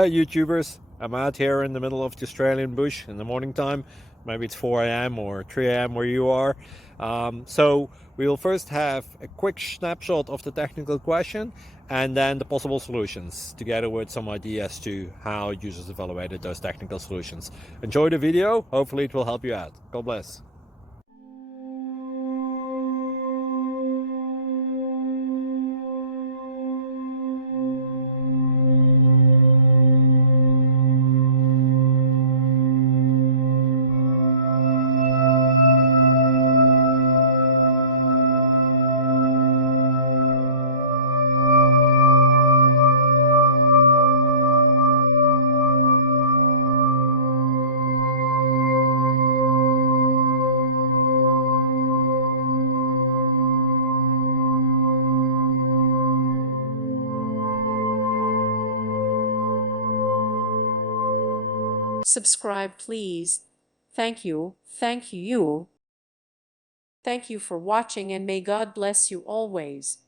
Hey YouTubers, I'm out here in the middle of the Australian bush in the morning time. Maybe it's 4 a.m. or 3 a.m. where you are. So we'll first have a quick snapshot of the technical question and then the possible solutions, together with some ideas to how users evaluated those technical solutions. Enjoy the video, hopefully it will help you out. God bless. Subscribe, please. Thank you. Thank you. Thank you for watching, and may God bless you always.